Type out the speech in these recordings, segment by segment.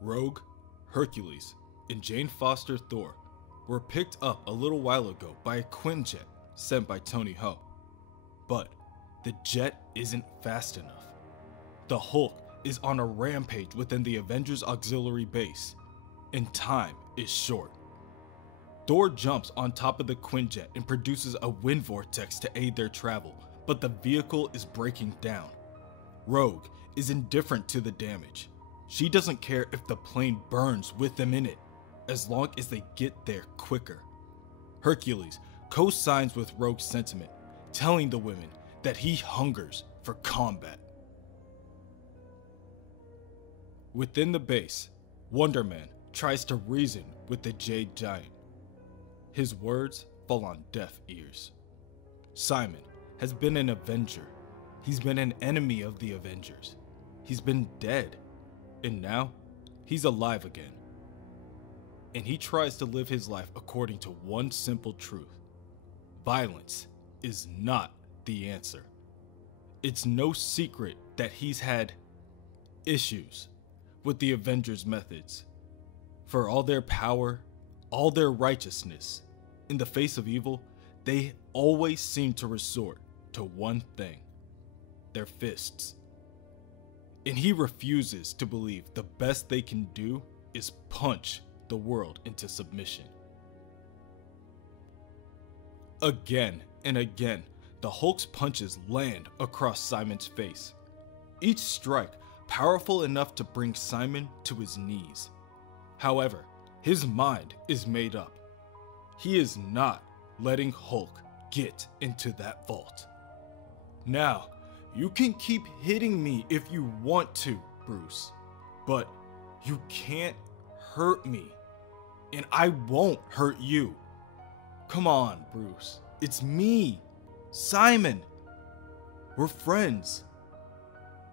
Rogue, Hercules, and Jane Foster Thor were picked up a little while ago by a Quinjet sent by Tony Ho. But the jet isn't fast enough. The Hulk is on a rampage within the Avengers auxiliary base, and time is short. Thor jumps on top of the Quinjet and produces a wind vortex to aid their travel, but the vehicle is breaking down. Rogue is indifferent to the damage. She doesn't care if the plane burns with them in it, as long as they get there quicker. Hercules co-signs with Rogue's sentiment, telling the women that he hungers for combat. Within the base, Wonderman tries to reason with the Jade Giant. His words fall on deaf ears. Simon has been an Avenger. He's been an enemy of the Avengers. He's been dead, and now he's alive again. And he tries to live his life according to one simple truth. Violence is not the answer. It's no secret that he's had issues with the Avengers' methods. For all their power, all their righteousness, in the face of evil, they always seem to resort to one thing: their fists. And he refuses to believe the best they can do is punch the world into submission. Again and again, the Hulk's punches land across Simon's face. Each strike powerful enough to bring Simon to his knees. However, his mind is made up. He is not letting Hulk get into that vault. Now, you can keep hitting me if you want to, Bruce, but you can't hurt me, and I won't hurt you. Come on, Bruce, it's me, Simon. We're friends.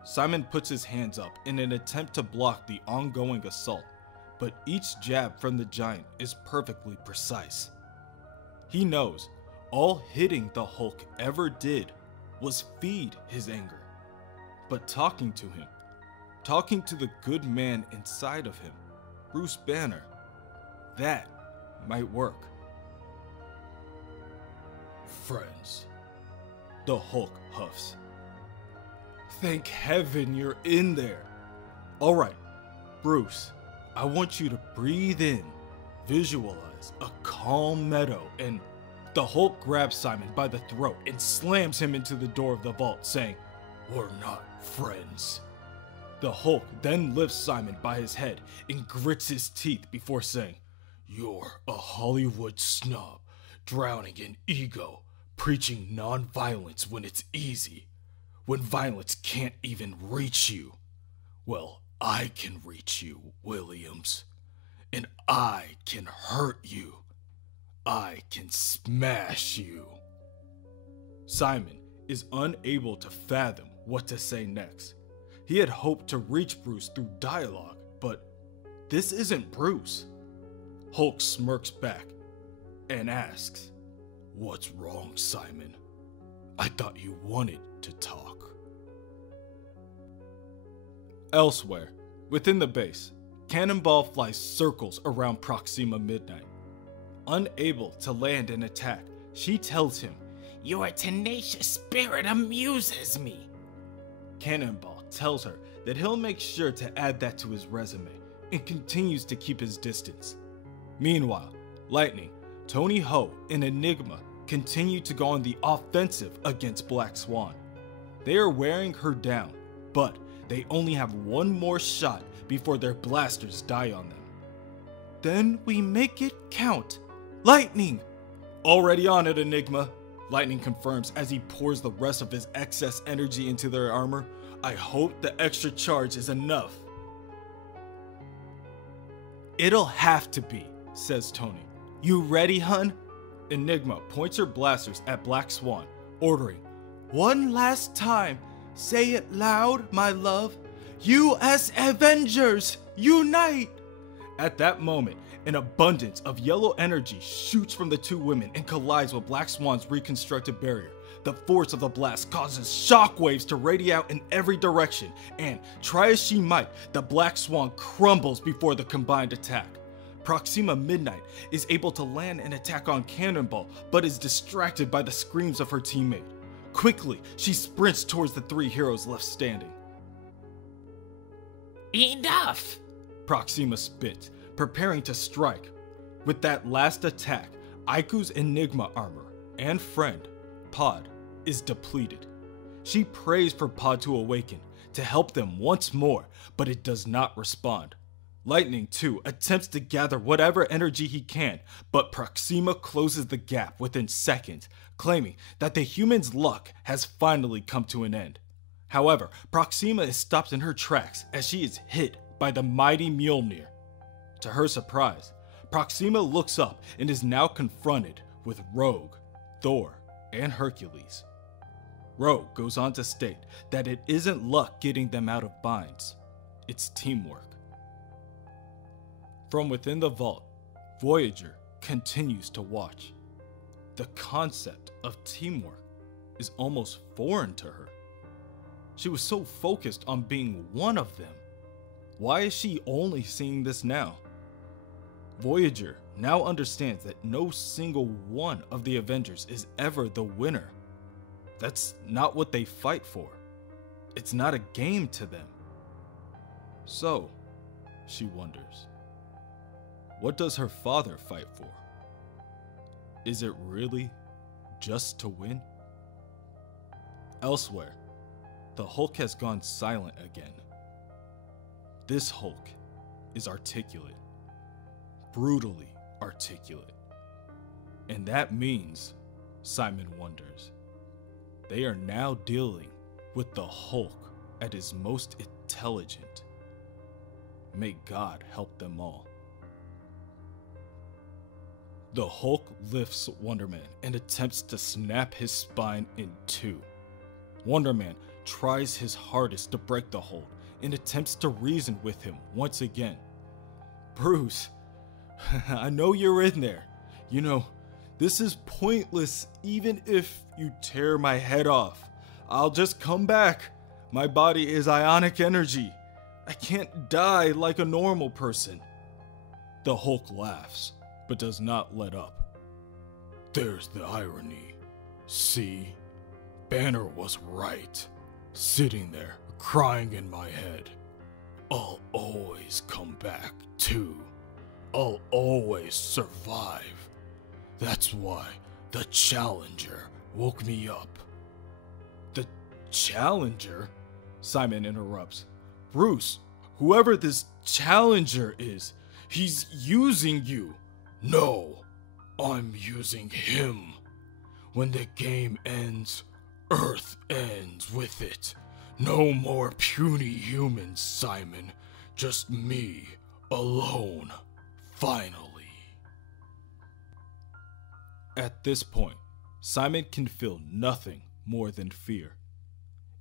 Simon puts his hands up in an attempt to block the ongoing assault, but each jab from the giant is perfectly precise. He knows all hitting the Hulk ever did was feed his anger. But talking to him, talking to the good man inside of him, Bruce Banner, that might work. Friends, the Hulk huffs. Thank heaven you're in there. All right, Bruce, I want you to breathe in, visualize a calm meadow, and the Hulk grabs Simon by the throat and slams him into the door of the vault, saying, "We're not friends." The Hulk then lifts Simon by his head and grits his teeth before saying, "You're a Hollywood snob, drowning in ego, preaching non-violence when it's easy, when violence can't even reach you. Well, I can reach you, Williams, and I can hurt you. I can smash you." Simon is unable to fathom what to say next. He had hoped to reach Bruce through dialogue, but this isn't Bruce. Hulk smirks back and asks, "What's wrong, Simon? I thought you wanted to talk." Elsewhere, within the base, Cannonball flies circles around Proxima Midnight. Unable to land an attack, she tells him, "Your tenacious spirit amuses me." Cannonball tells her that he'll make sure to add that to his resume and continues to keep his distance. Meanwhile, Lightning, Tony Ho, and Enigma continue to go on the offensive against Black Swan. They are wearing her down, but they only have one more shot before their blasters die on them. "Then we make it count. Lightning!" "Already on it, Enigma," Lightning confirms as he pours the rest of his excess energy into their armor. "I hope the extra charge is enough." "It'll have to be," says Tony. "You ready, hun?" Enigma points her blasters at Black Swan, ordering, "One last time, say it loud, my love. U.S. Avengers, unite!" At that moment, an abundance of yellow energy shoots from the two women and collides with Black Swan's reconstructed barrier, The force of the blast causes shockwaves to radiate out in every direction, and, try as she might, the Black Swan crumbles before the combined attack. Proxima Midnight is able to land an attack on Cannonball, but is distracted by the screams of her teammate. Quickly, she sprints towards the three heroes left standing. Enough! Proxima spits, preparing to strike. With that last attack, Aiku's Enigma armor and friend, Pod, is depleted. She prays for Pod to awaken, to help them once more, but it does not respond. Lightning, too, attempts to gather whatever energy he can, but Proxima closes the gap within seconds, claiming that the human's luck has finally come to an end. However, Proxima is stopped in her tracks as she is hit by the mighty Mjolnir. To her surprise, Proxima looks up and is now confronted with Rogue, Thor, and Hercules. Rogue goes on to state that it isn't luck getting them out of binds, it's teamwork. From within the vault, Voyager continues to watch. The concept of teamwork is almost foreign to her. She was so focused on being one of them. Why is she only seeing this now? Voyager now understands that no single one of the Avengers is ever the winner. That's not what they fight for. It's not a game to them. So, she wonders, what does her father fight for? Is it really just to win? Elsewhere, the Hulk has gone silent again. This Hulk is articulate. Brutally articulate. And that means, Simon wonders, they are now dealing with the Hulk at his most intelligent. May God help them all. The Hulk lifts Wonderman and attempts to snap his spine in two. Wonderman tries his hardest to break the hold and attempts to reason with him once again. Bruce, I know you're in there. You know, this is pointless even if you tear my head off. I'll just come back. My body is ionic energy. I can't die like a normal person. The Hulk laughs, but does not let up. There's the irony. See? Banner was right. Sitting there, crying in my head. I'll always come back, too. I'll always survive. That's why the Challenger woke me up. The Challenger? Simon interrupts. Bruce, whoever this Challenger is, he's using you. No, I'm using him. When the game ends, Earth ends with it. No more puny humans, Simon. Just me, alone. Finally. At this point, Simon can feel nothing more than fear.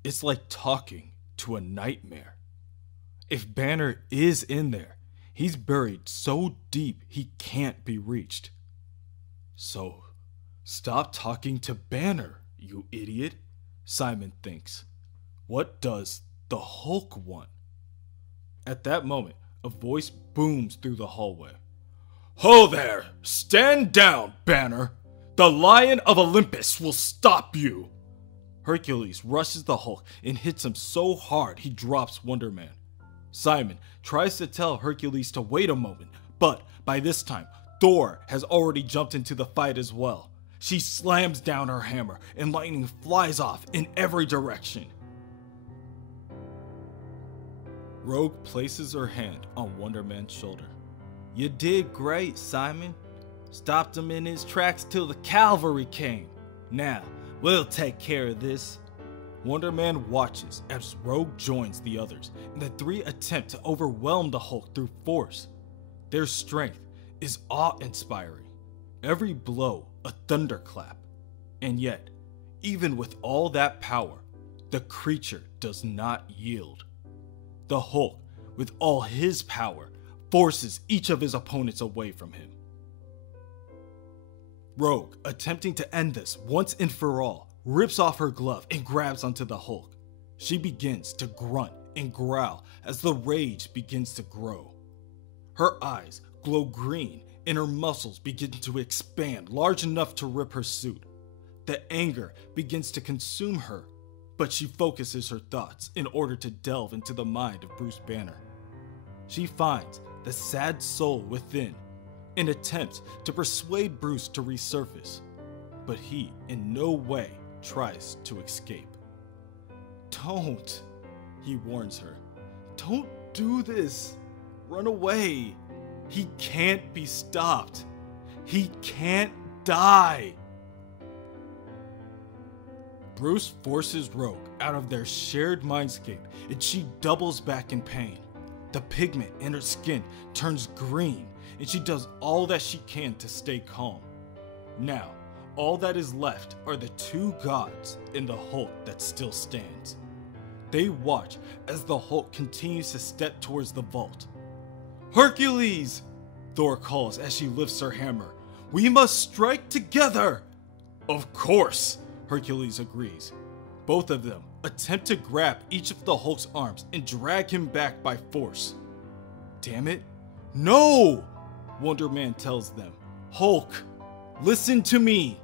It's like talking to a nightmare. If Banner is in there, he's buried so deep he can't be reached. So, stop talking to Banner, you idiot, Simon thinks. What does the Hulk want? At that moment, a voice booms through the hallway. Ho there! Stand down, Banner! The Lion of Olympus will stop you! Hercules rushes the Hulk and hits him so hard he drops Wonderman. Simon tries to tell Hercules to wait a moment, but by this time, Thor has already jumped into the fight as well. She slams down her hammer and lightning flies off in every direction. Rogue places her hand on Wonderman's shoulder. You did great, Simon. Stopped him in his tracks till the cavalry came. Now, we'll take care of this. Wonderman watches as Rogue joins the others, and the three attempt to overwhelm the Hulk through force. Their strength is awe-inspiring. Every blow a thunderclap. And yet, even with all that power, the creature does not yield. The Hulk, with all his power, forces each of his opponents away from him. Rogue, attempting to end this once and for all, rips off her glove and grabs onto the Hulk. She begins to grunt and growl as the rage begins to grow. Her eyes glow green and her muscles begin to expand large enough to rip her suit. The anger begins to consume her, but she focuses her thoughts in order to delve into the mind of Bruce Banner. She finds the sad soul within and attempts to persuade Bruce to resurface, but he in no way tries to escape. "Don't," he warns her. "Don't do this. Run away. He can't be stopped. He can't die." Bruce forces Rogue out of their shared mindscape and she doubles back in pain. The pigment in her skin turns green and she does all that she can to stay calm. Now, all that is left are the two gods and the Hulk that still stands. They watch as the Hulk continues to step towards the vault. "Hercules!" Thor calls as she lifts her hammer. "We must strike together!" "Of course!" Hercules agrees. Both of them attempt to grab each of the Hulk's arms and drag him back by force. "Damn it! No!" Wonderman tells them. "Hulk, listen to me.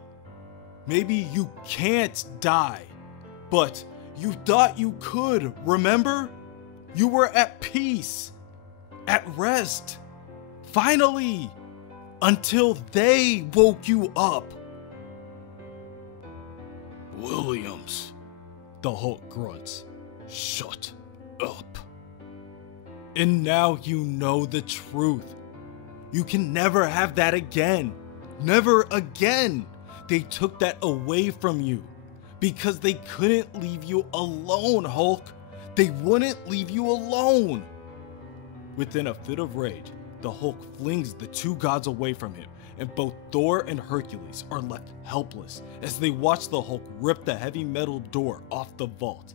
Maybe you can't die, but you thought you could, remember? You were at peace, at rest, finally, until they woke you up." "Williams," the Hulk grunts. "Shut up." "And now you know the truth. You can never have that again. Never again. They took that away from you because they couldn't leave you alone, Hulk. They wouldn't leave you alone." Within a fit of rage, the Hulk flings the two gods away from him, and both Thor and Hercules are left helpless as they watch the Hulk rip the heavy metal door off the vault.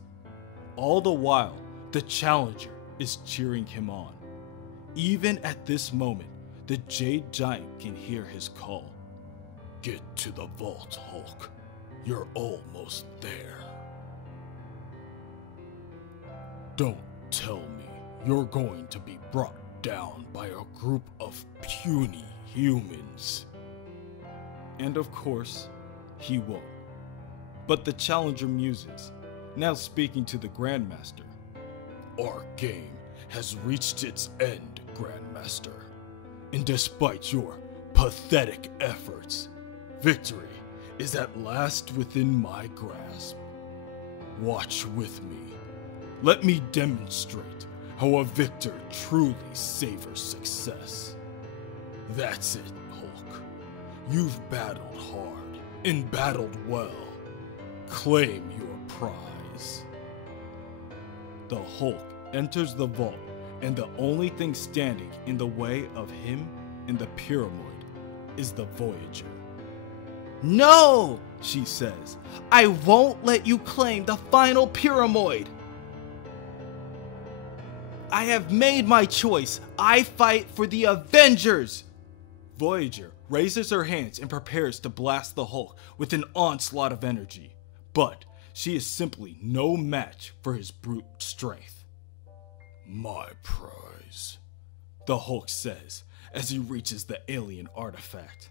All the while, the Challenger is cheering him on. Even at this moment, the Jade Giant can hear his call. "Get to the vault, Hulk. You're almost there." "Don't tell me you're going to be brought down by a group of puny humans." And of course, he won't. But the Challenger muses, now speaking to the Grandmaster. "Our game has reached its end, Grandmaster. And despite your pathetic efforts, victory is at last within my grasp. Watch with me. Let me demonstrate how a victor truly savors success. That's it, Hulk. You've battled hard and battled well. Claim your prize." The Hulk enters the vault, and the only thing standing in the way of him and the pyramid is the Voyager. "No," she says. "I won't let you claim the final pyramid. I have made my choice. I fight for the Avengers." Voyager raises her hands and prepares to blast the Hulk with an onslaught of energy, but she is simply no match for his brute strength. "My prize," the Hulk says as he reaches the alien artifact.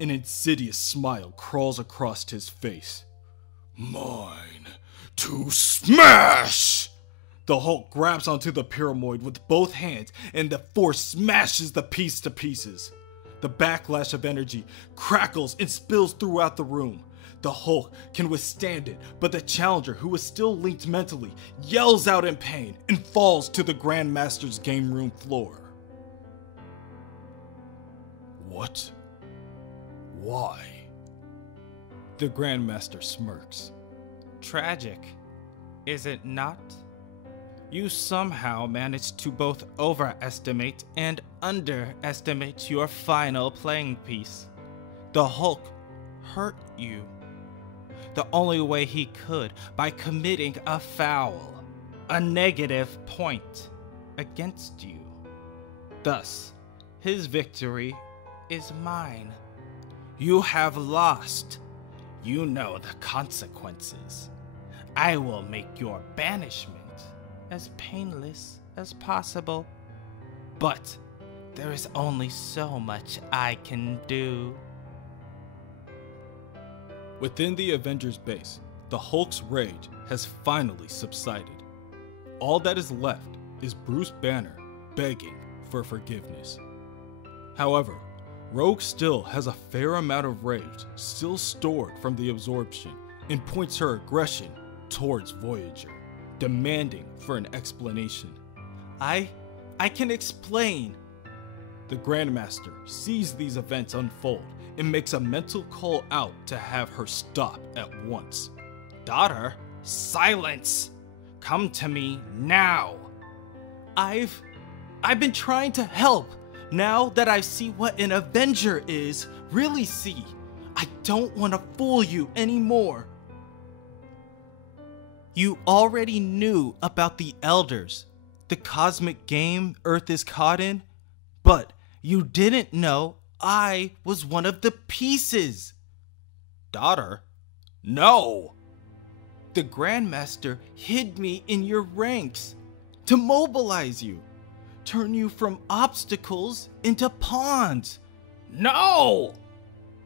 An insidious smile crawls across his face. "Mine to smash!" The Hulk grabs onto the pyramid with both hands, and the force smashes the piece to pieces. The backlash of energy crackles and spills throughout the room. The Hulk can withstand it, but the Challenger, who is still linked mentally, yells out in pain and falls to the Grandmaster's game room floor. "What? Why?" The Grandmaster smirks. Tragic, is it not? You somehow managed to both overestimate and underestimate your final playing piece. The Hulk hurt you. The only way he could, by committing a foul, a negative point against you. Thus, his victory is mine. You have lost. You know the consequences. I will make your banishment as painless as possible. But there is only so much I can do. Within the Avengers base, the Hulk's rage has finally subsided. All that is left is Bruce Banner begging for forgiveness. However, Rogue still has a fair amount of rage still stored from the absorption and points her aggression towards Voyager, demanding for an explanation. I can explain. The Grandmaster sees these events unfold and makes a mental call out to have her stop at once. Daughter, silence! Come to me now! I've been trying to help. Now that I see what an Avenger is, really see, I don't want to fool you anymore. You already knew about the Elders, the cosmic game Earth is caught in, but you didn't know I was one of the pieces. Daughter, no! The Grandmaster hid me in your ranks to mobilize you. Turn you from obstacles into pawns. No!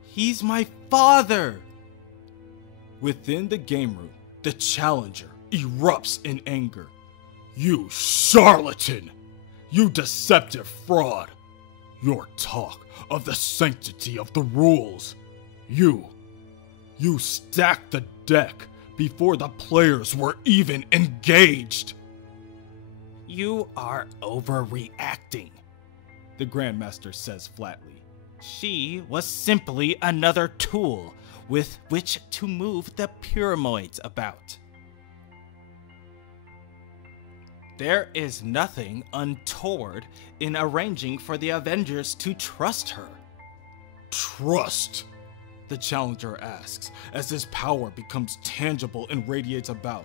He's my father! Within the game room, the Challenger erupts in anger. You charlatan! You deceptive fraud! Your talk of the sanctity of the rules. You stacked the deck before the players were even engaged. You are overreacting, the Grandmaster says flatly. She was simply another tool with which to move the Pyramoids about. There is nothing untoward in arranging for the Avengers to trust her. Trust? The Challenger asks as his power becomes tangible and radiates about.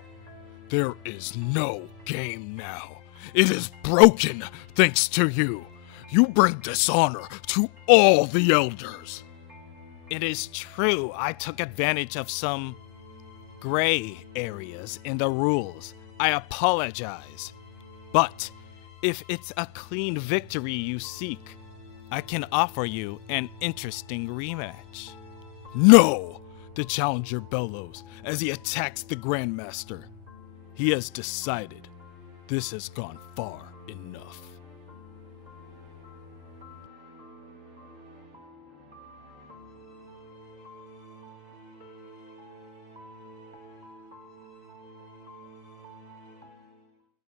There is no game now. It is broken thanks to you. You bring dishonor to all the Elders. It is true I took advantage of some gray areas in the rules. I apologize. But if it's a clean victory you seek, I can offer you an interesting rematch. No! The Challenger bellows as he attacks the Grandmaster. He has decided this has gone far enough.